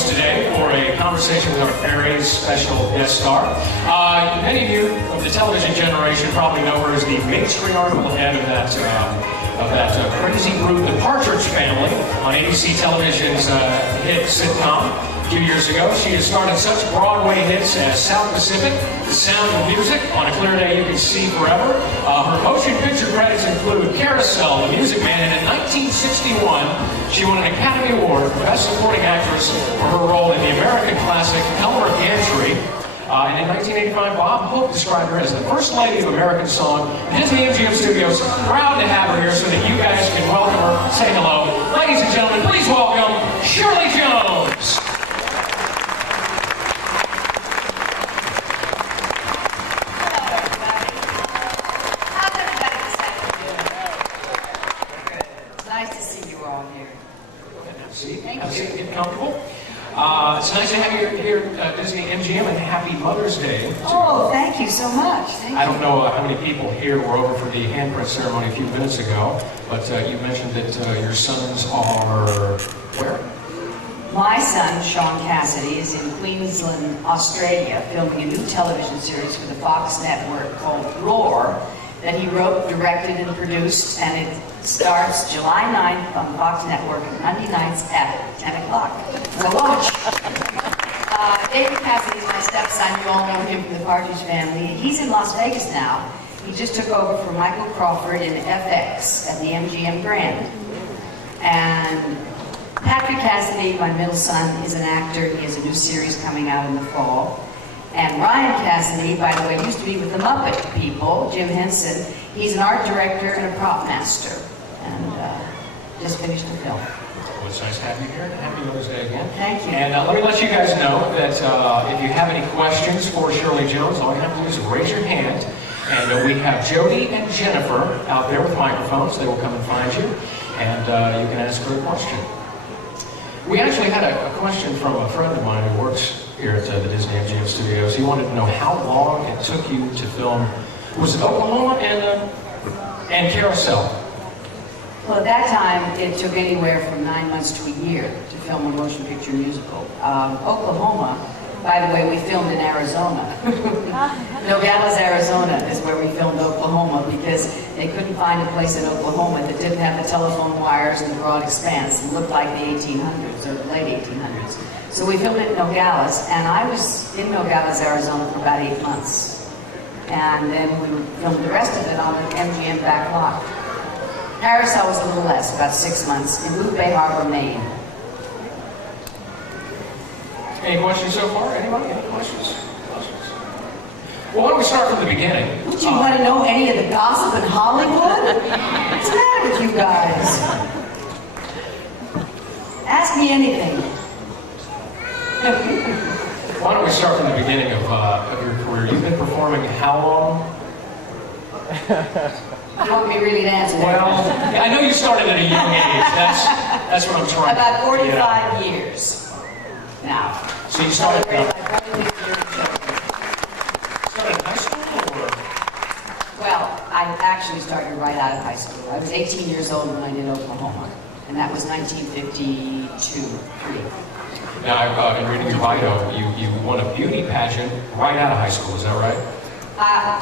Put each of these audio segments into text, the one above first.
Jones today for a conversation with our very special guest star. Many of you of the television generation probably know her as the matriarchal head of that crazy group, the Partridge Family, on ABC Television's hit sitcom a few years ago. She has starred in such Broadway hits as South Pacific, The Sound of Music, On a Clear Day You Can See Forever. Her motion picture credits include Carousel, The Music Man, and in 1961, she won an Academy Award for Best Supporting Actress for her role in the American classic Elmer Gantry. And in 1985, Bob Hope described her as the first lady of American song. Disney MGM Studios, proud to have her here so that you guys can welcome her. Say hello. Ladies and gentlemen, please welcome Shirley Jones. Hello, everybody. How's everybody this afternoon? Good. It's nice to see you all here. Have a seat. Have a seat. Get comfortable. It's nice to have you here at Disney MGM, and happy Mother's Day. Oh, thank you so much. Thank you. I don't know how many people here were over for the handprint ceremony a few minutes ago, but you mentioned that your sons are where? My son, Sean Cassidy, is in Queensland, Australia, filming a new television series for the Fox network called Roar that he wrote, directed, and produced, and it starts July 9th on Fox Network Monday nights at 10 o'clock. So watch. David Cassidy is my stepson. You all know him from the Partridge Family. He's in Las Vegas now. He just took over for Michael Crawford in FX at the MGM Grand. And Patrick Cassidy, my middle son, is an actor. He has a new series coming out in the fall. And Ryan Cassidy, by the way, used to be with the Muppet people, Jim Henson. He's an art director and a prop master. And just finished the film. Well, it's nice having you here. Happy Mother's Day again. Thank you. And let me let you guys know that if you have any questions for Shirley Jones, all you have to do is raise your hand. And we have Jody and Jennifer out there with microphones. They will come and find you, and you can ask her a question. We actually had a question from a friend of mine who works here at the Disney MGM Studios. He wanted to know how long it took you to film, was it Oklahoma and Carousel? Well, at that time, it took anywhere from 9 months to a year to film a motion picture musical. Oklahoma, by the way, we filmed in Arizona. Nogales, Arizona is where we filmed Oklahoma because they couldn't find a place in Oklahoma that didn't have the telephone wires and the broad expanse and looked like the 1800s or the late 1800s. So we filmed it in Nogales, and I was in Nogales, Arizona for about 8 months. And then we filmed the rest of it on the MGM back lot. Carousel was a little less, about 6 months, in Blue Bay Harbor, Maine. Any questions so far? Anybody? Any questions? Well, why don't we start from the beginning? Would you want to know any of the gossip in Hollywood? What's the matter with you guys? Ask me anything. Why don't we start from the beginning of your career? You've been performing how long? You want me really to answer that? Well, I know you started at a young age. That's what I'm trying to About 45 years now. So you started in high school, or? Well, I actually started right out of high school. I was 18 years old when I did Oklahoma, and that was 1952-3. Now, in reading your bio, you won a beauty pageant right out of high school. Is that right?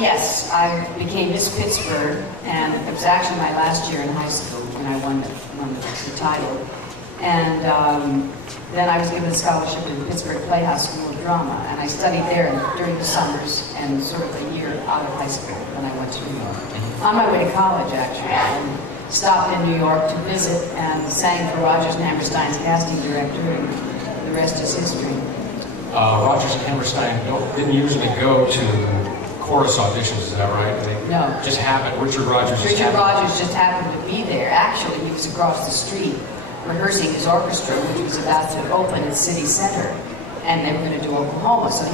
Yes, I became Miss Pittsburgh, and it was actually my last year in high school when I won the title. And then I was given a scholarship in the Pittsburgh Playhouse School of Drama, and I studied there during the summers and sort of a year out of high school when I went to New York. On my way to college, actually, and stopped in New York to visit and sang for Rodgers and Hammerstein's casting director, and the rest is history. Rodgers and Hammerstein didn't usually go to chorus auditions, is that right? No. Just happened. Richard Rodgers just happened to be there. Actually, he was across the street rehearsing his orchestra, which was about to open at City Center, and they were going to do Oklahoma. So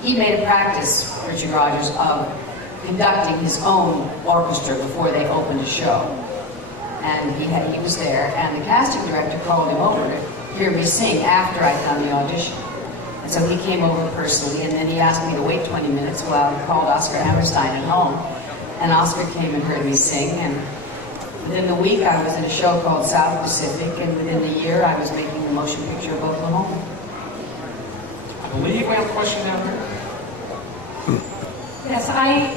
he made a practice, Richard Rodgers, of conducting his own orchestra before they opened a show. And he was there, and the casting director called him over to hear me sing after I'd done the audition. And so he came over personally, and then he asked me to wait 20 minutes while he called Oscar Hammerstein at home. And Oscar came and heard me sing, and within the week I was in a show called South Pacific, and within the year I was making the motion picture of Oklahoma. believe we have a question down here. Yes, I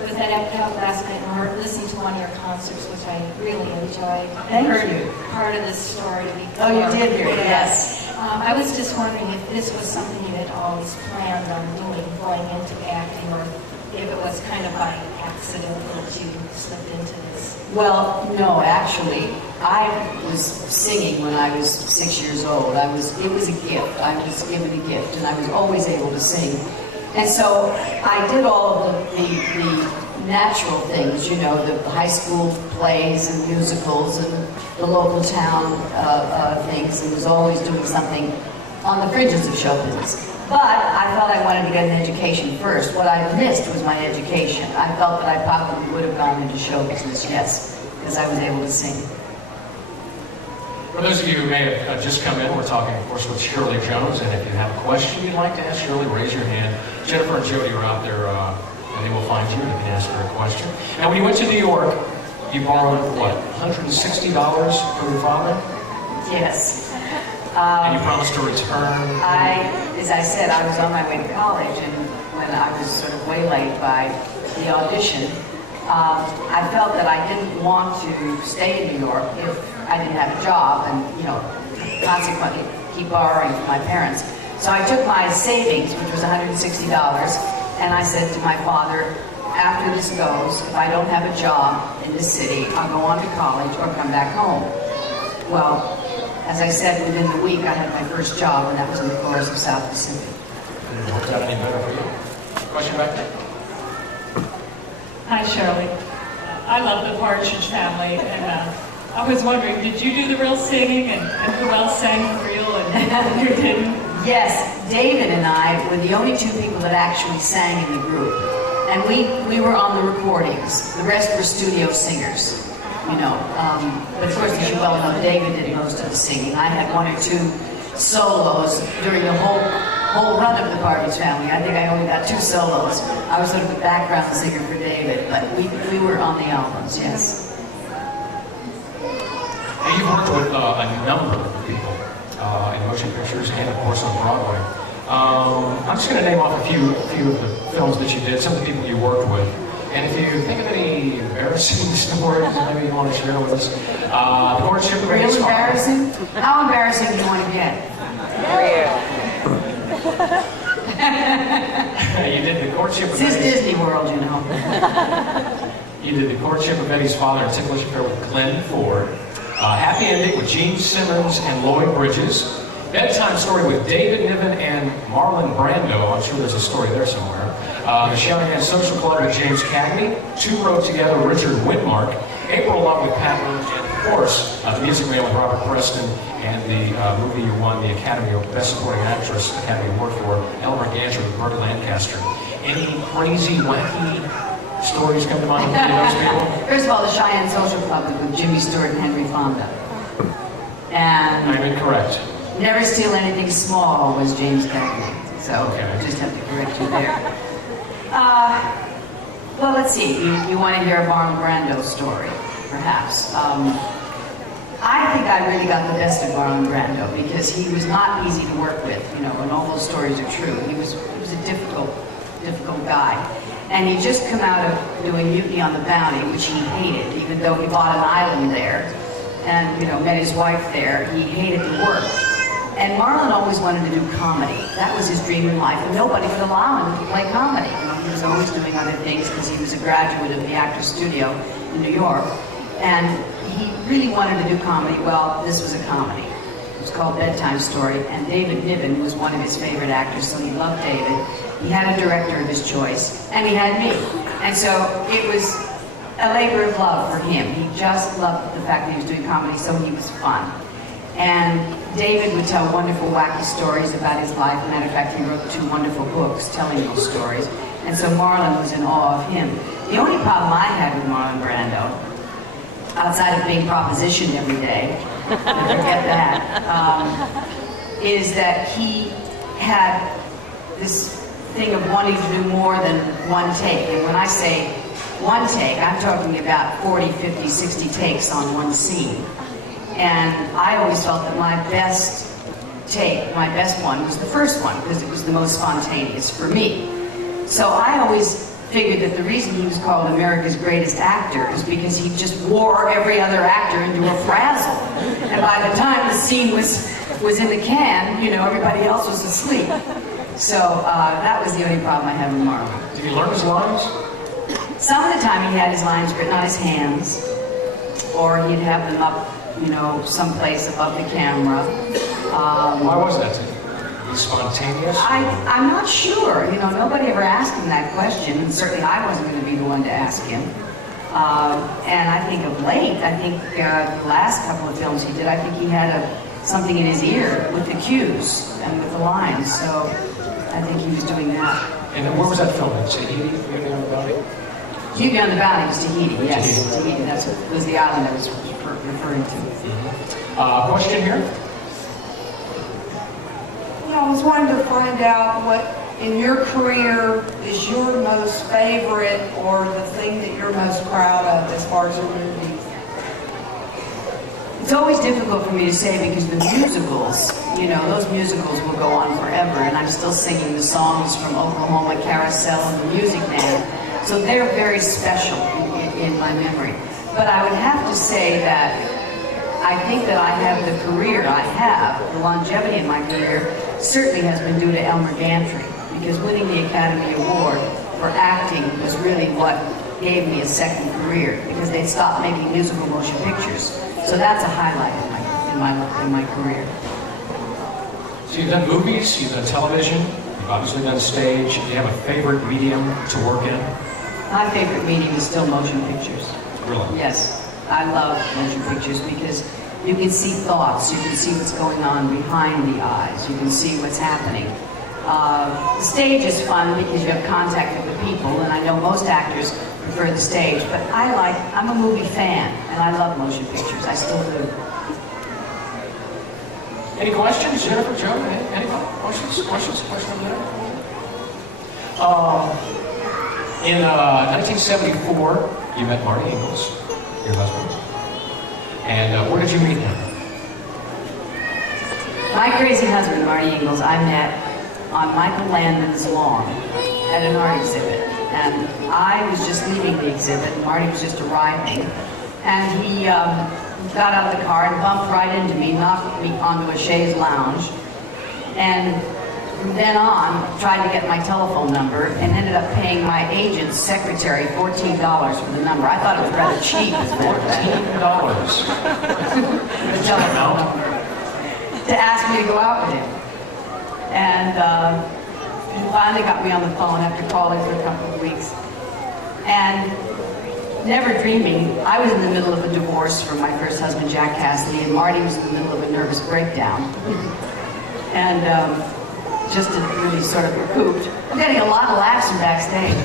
was at EPCAL last night and heard listening to one of your concerts, which I really enjoyed. Thank I heard you. Part of this story before. Oh, you did hear it, yes. I was just wondering if this was something you had always planned on doing, going into acting, or if it was kind of by accident that you slipped into this. Well, no, actually, I was singing when I was 6 years old. It was a gift. I was given a gift, and I was always able to sing. And so I did all of the natural things, you know, the high school plays and musicals and the local town things, and was always doing something on the fringes of show business. But I felt I wanted to get an education first. What I missed was my education. I felt that I probably would have gone into show business, yes, because I was able to sing. For those of you who may have just come in, we're talking, of course, with Shirley Jones, and if you have a question you'd like to ask Shirley, raise your hand. Jennifer and Jody are out there, and they will find you, and you can ask her a question. Now, when you went to New York, you borrowed, what, $160 from your father? Yes. And you promised to return? As I said, I was on my way to college, and when I was sort of waylaid by the audition, I felt that I didn't want to stay in New York if I didn't have a job, and, you know, consequently keep borrowing from my parents. So I took my savings, which was $160, and I said to my father, after this goes, if I don't have a job in this city, I'll go on to college or come back home. Well, as I said, within the week I had my first job, and that was in the chorus of South Pacific. And it worked out any better for you? Question back there? Hi, Shirley. I love the Partridge Family, and I was wondering, did you do the real singing, and who else sang for real, and who didn't? Yes, David and I were the only two people that actually sang in the group. And we were on the recordings. The rest were studio singers, you know. But of course, as you well know, David did most of the singing. I had one or two solos during the whole run of the Partridge Family. I think I only got 2 solos. I was sort of the background singer for David, but we were on the albums, yes. Now, you've worked with a number of people in motion pictures and, of course, on Broadway. I'm just going to name off a few of the films that you did, some of the people you worked with. And if you think of any embarrassing stories, maybe you want to share with us. The Courtship of Real Grace Hall. embarrassing? How embarrassing do you want to get? You did The Courtship of This is Betty's... Disney World, you know. You did The Courtship of Betty's Father and Ticklish Affair with Glenn Ford. Happy Ending with Gene Simmons and Lloyd Bridges. Bedtime Story with David Niven and Marlon Brando. I'm sure there's a story there somewhere. The Cheyenne Social Club with James Cagney. Two Wrote Together, Richard Whitmark. April Love with Pat Lynch. And of course, The Music Man with Robert Preston. And the movie you won the Academy Best Supporting Actress Academy Award for, Elmer Gantry with Burt Lancaster. Any crazy, wacky stories come to mind with any of those people? First of all, the Cheyenne Social Club with Jimmy Stewart and Henry Fonda. And I'm incorrect. Never Steal Anything Small was James Cagney. So Okay. I just have to correct you there. Well, let's see. You want to hear a Marlon Brando story, perhaps. I think I really got the best of Marlon Brando because he was not easy to work with, you know, and all those stories are true. He was a difficult guy. And he'd just come out of doing Mutiny on the Bounty, which he hated, even though he bought an island there and, you know, met his wife there. He hated the work. And Marlon always wanted to do comedy. That was his dream in life, and nobody would allow him to play comedy. You know, he was always doing other things because he was a graduate of the Actors Studio in New York. And he really wanted to do comedy. Well, this was a comedy. It was called Bedtime Story, and David Niven was one of his favorite actors, so he loved David. He had a director of his choice, and he had me. And so it was a labor of love for him. He just loved the fact that he was doing comedy, so he was fun. And David would tell wonderful, wacky stories about his life. Matter of fact, he wrote 2 wonderful books telling those stories. And so Marlon was in awe of him. The only problem I had with Marlon Brando, outside of being propositioned every day, forget that, is that he had this thing of wanting to do more than one take. And when I say one take, I'm talking about 40, 50, 60 takes on one scene. And I always felt that my best take, my best one, was the first one, because it was the most spontaneous for me. So I always figured that the reason he was called America's greatest actor is because he just wore every other actor into a frazzle. And by the time the scene was in the can, you know, everybody else was asleep. So that was the only problem I had with Marlon. Did he learn his lines? Some of the time he had his lines written on his hands, or he'd have them up, you know, someplace above the camera. Why was that? He's spontaneous? I'm not sure. You know, nobody ever asked him that question, and certainly I wasn't going to be the one to ask him. And I think of late, I think the last couple of films he did, I think he had something in his ear with the cues and with the lines. So I think he was doing that. And then where was that filmed? Tahiti? Beauty on the Bounty? Beauty on the Bounty was Tahiti, yes. Tahiti, that was the island I was referring to. Question here? I was wanting to find out what in your career is your most favorite or the thing that you're most proud of as far as your movies. It's always difficult for me to say because the musicals, you know, those musicals will go on forever, and I'm still singing the songs from Oklahoma, Carousel, and the Music Man. So they're very special in my memory. But I would have to say that I think that I have the career I have, the longevity in my career, certainly has been due to Elmer Gantry, because winning the Academy Award for acting was really what gave me a second career, because they'd stopped making musical motion pictures. So that's a highlight in my career. So you've done movies, you've done television, you've obviously done stage. Do you have a favorite medium to work in? My favorite medium is still motion pictures. Really? Yes, I love motion pictures because you can see thoughts, you can see what's going on behind the eyes, you can see what's happening. The stage is fun because you have contact with the people, and I know most actors prefer the stage, but I'm a movie fan, and I love motion pictures, I still do. Any questions, Jennifer, Joe? Any questions? Questions over there? In 1974, you met Marty Ingalls, your husband. And where did you meet him? My crazy husband, Marty Ingalls, I met on Michael Landon's lawn at an art exhibit. And I was just leaving the exhibit, and Marty was just arriving. And he got out of the car and bumped right into me, knocked me onto a chaise lounge. And from then on, tried to get my telephone number and ended up paying my agent's secretary $14 for the number. I thought it was rather cheap. $14? The telephone number. To ask me to go out with him. And he finally got me on the phone after calling for a couple of weeks. And never dreaming, I was in the middle of a divorce from my first husband, Jack Cassidy, and Marty was in the middle of a nervous breakdown. And just to really sort of recouped. I'm getting a lot of laughs from backstage.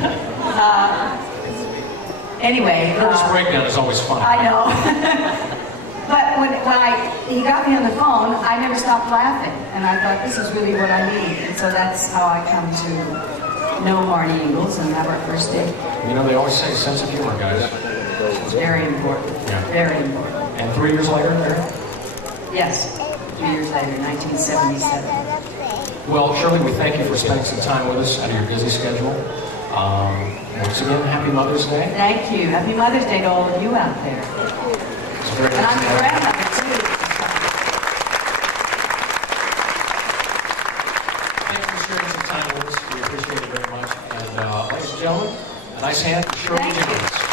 Anyway. Nervous breakdown is always fun. I know. But when he got me on the phone, I never stopped laughing. And I thought, this is really what I need. And so that's how I come to know Marty Ingalls and have our first date. You know, they always say sense of humor, guys. It's very important. Yeah. Very important. And 3 years later, there? Yes. 3 years later, 1977. Well, Shirley, we thank you for spending some time with us out of your busy schedule. Once again, Happy Mother's Day. Thank you. Happy Mother's Day to all of you out there. Very And I'm nice. your grandmother, too. Thank you for sharing some time with us. We appreciate it very much. And ladies and gentlemen, a nice hand for Shirley Thank you. Jones.